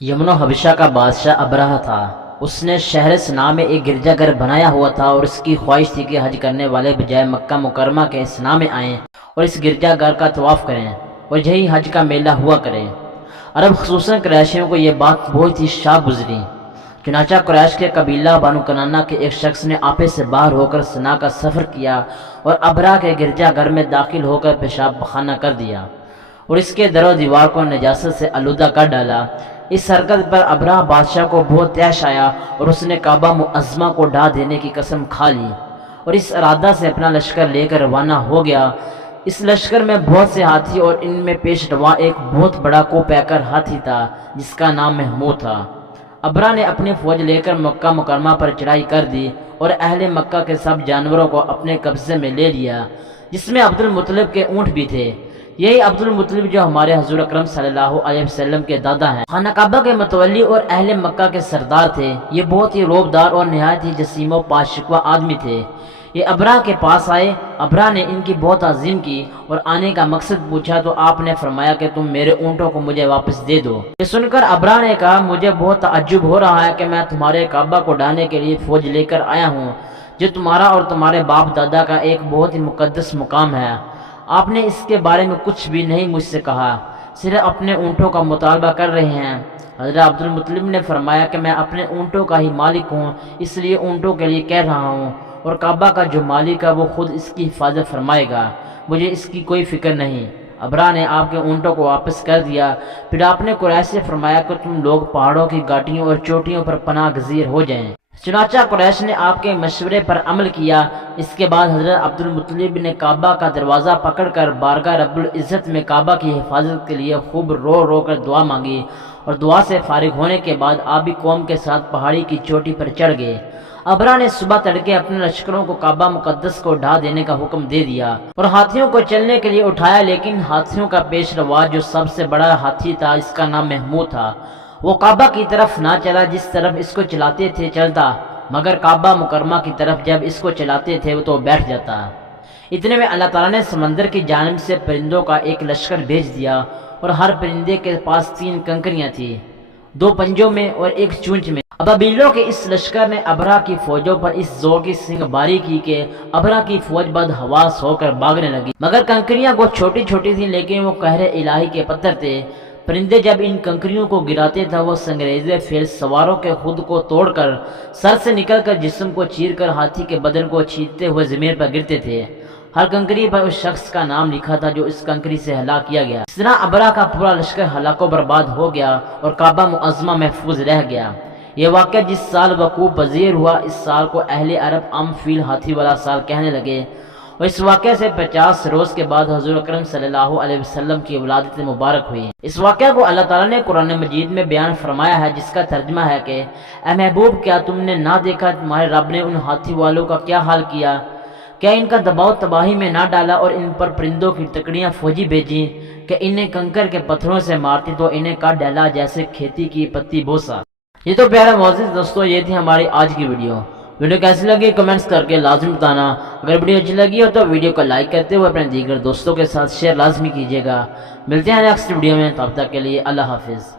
یمن و حبشہ کا بادشاہ ابرہہ تھا۔ اس نے شہر صنعاء میں ایک گرجا گھر بنایا ہوا تھا اور اس کی خواہش تھی کہ حج کرنے والے بجائے مکہ مکرمہ کے صنعاء میں آئیں اور اس گرجا گھر کا طواف کریں اور یہی حج کا میلہ ہوا کرے۔ عرب خصوصاً قریشیوں کو یہ بات بہت ہی شاق گزری۔ چنانچہ قریش کے قبیلہ بنو کنانہ کے ایک شخص نے آپے سے باہر ہو کر صنعاء کا سفر کیا اور ابرہہ کے گرجا گھر میں داخل ہو کر پیشاب پخانہ کر دیا اور اس کے در و دیوار کو نجاست سے آلودہ کر ڈالا۔ اس حرکت پر ابرہہ بادشاہ کو بہت طیش آیا اور اس نے کعبہ معظمہ کو ڈھا دینے کی قسم کھا لی اور اس ارادہ سے اپنا لشکر لے کر روانہ ہو گیا۔ اس لشکر میں بہت سے ہاتھی اور ان میں پیش رواں ایک بہت بڑا کو پیکر ہاتھی تھا جس کا نام محمود تھا۔ ابرہہ نے اپنی فوج لے کر مکہ مکرمہ پر چڑھائی کر دی اور اہل مکہ کے سب جانوروں کو اپنے قبضے میں لے لیا، جس میں عبد المطلب کے اونٹ بھی تھے۔ یہی عبد المطلب جو ہمارے حضور اکرم صلی اللہ علیہ وسلم کے دادا ہیں، خانہ کعبہ کے متولی اور اہل مکہ کے سردار تھے۔ یہ بہت ہی روبدار اور نہایت ہی جسیم و پاشکوا آدمی تھے۔ یہ ابرہہ کے پاس آئے۔ ابرہہ نے ان کی بہت تعظیم کی اور آنے کا مقصد پوچھا تو آپ نے فرمایا کہ تم میرے اونٹوں کو مجھے واپس دے دو۔ یہ سن کر ابرہہ نے کہا، مجھے بہت تعجب ہو رہا ہے کہ میں تمہارے کعبہ کو ڈھانے کے لیے فوج لے کر آیا ہوں جو تمہارا اور تمہارے باپ دادا کا ایک بہت ہی مقدس مقام ہے۔ آپ نے اس کے بارے میں کچھ بھی نہیں مجھ سے کہا، صرف اپنے اونٹوں کا مطالبہ کر رہے ہیں۔ حضرت عبد المطلب نے فرمایا کہ میں اپنے اونٹوں کا ہی مالک ہوں، اس لیے اونٹوں کے لیے کہہ رہا ہوں، اور کعبہ کا جو مالک ہے وہ خود اس کی حفاظت فرمائے گا، مجھے اس کی کوئی فکر نہیں۔ ابرہہ نے آپ کے اونٹوں کو واپس کر دیا۔ پھر آپ نے قریش سے فرمایا کہ تم لوگ پہاڑوں کی گھاٹیوں اور چوٹیوں پر پناہ گزیر ہو جائیں۔ چنانچہ قریش نے آپ کے مشورے پر عمل کیا۔ اس کے بعد حضرت عبد المطلب نے کعبہ کا دروازہ پکڑ کر بارگاہ رب العزت میں کعبہ کی حفاظت کے لیے خوب رو رو کر دعا مانگی اور دعا سے فارغ ہونے کے بعد آپ بھی قوم کے ساتھ پہاڑی کی چوٹی پر چڑھ گئے۔ ابرہہ نے صبح تڑکے اپنے لشکروں کو کعبہ مقدس کو ڈھا دینے کا حکم دے دیا اور ہاتھیوں کو چلنے کے لیے اٹھایا، لیکن ہاتھیوں کا پیش روا جو سب سے بڑا ہاتھی تھا، اس کا نام محمود تھا، وہ کعبہ کی طرف نہ چلا جس طرف اس کو چلاتے تھے چلتا، مگر کعبہ مکرمہ کی طرف جب اس کو چلاتے تھے وہ تو بیٹھ جاتا۔ اتنے میں اللہ تعالیٰ نے سمندر کی جانب سے پرندوں کا ایک لشکر بھیج دیا اور ہر پرندے کے پاس 3 کنکریاں تھیں، 2 پنجوں میں اور 1 چونچ میں۔ ابابیلوں کے اس لشکر نے ابرہہ کی فوجوں پر اس زور کی سنگ باری کی کہ ابرہہ کی فوج بد حواس ہو کر بھاگنے لگی، مگر کنکریاں کو چھوٹی چھوٹی تھیں لیکن وہ قہر الہی کے پتھر تھے۔ پرندے جب ان کنکریوں کو گراتے تھے وہ سنگریزے پھر سواروں کے خود کو توڑ کر سر سے نکل کر جسم کو چیر کر ہاتھی کے بدن کو چھیدتے ہوئے زمین پر گرتے تھے۔ ہر کنکری پر اس شخص کا نام لکھا تھا جو اس کنکری سے ہلاک کیا گیا۔ اس طرح ابرہہ کا پورا لشکر ہلاک و برباد ہو گیا اور کعبہ معظمہ محفوظ رہ گیا۔ یہ واقعہ جس سال وقوع پذیر ہوا، اس سال کو اہل عرب عام فیل ہاتھی والا سال کہنے لگے، اور اس واقعے سے 50 روز کے بعد حضور اکرم صلی اللہ علیہ وسلم کی ولادت مبارک ہوئی۔ اس واقعہ کو اللہ تعالیٰ نے قرآن مجید میں بیان فرمایا ہے، جس کا ترجمہ ہے کہ اے محبوب، کیا تم نے نہ دیکھا تمہارے رب نے ان ہاتھی والوں کا کیا حال کیا؟ کیا ان کا دباؤ تباہی میں نہ ڈالا اور ان پر پرندوں کی ٹکڑیاں فوجی بھیجی کہ انہیں کنکر کے پتھروں سے مارتی تو انہیں کاٹ ڈالا جیسے کھیتی کی پتی بوسا۔ یہ تو پیارے معزز دوستوں، یہ تھی ہماری آج کی ویڈیو کیسی لگی کمنٹس کر کے لازم بتانا۔ اگر ویڈیو اچھی لگی ہو تو ویڈیو کو لائک کرتے ہوئے اپنے دیگر دوستوں کے ساتھ شیئر لازمی کیجیے گا۔ ملتے ہیں نیکسٹ ویڈیو میں، تب تک کے لیے اللہ حافظ۔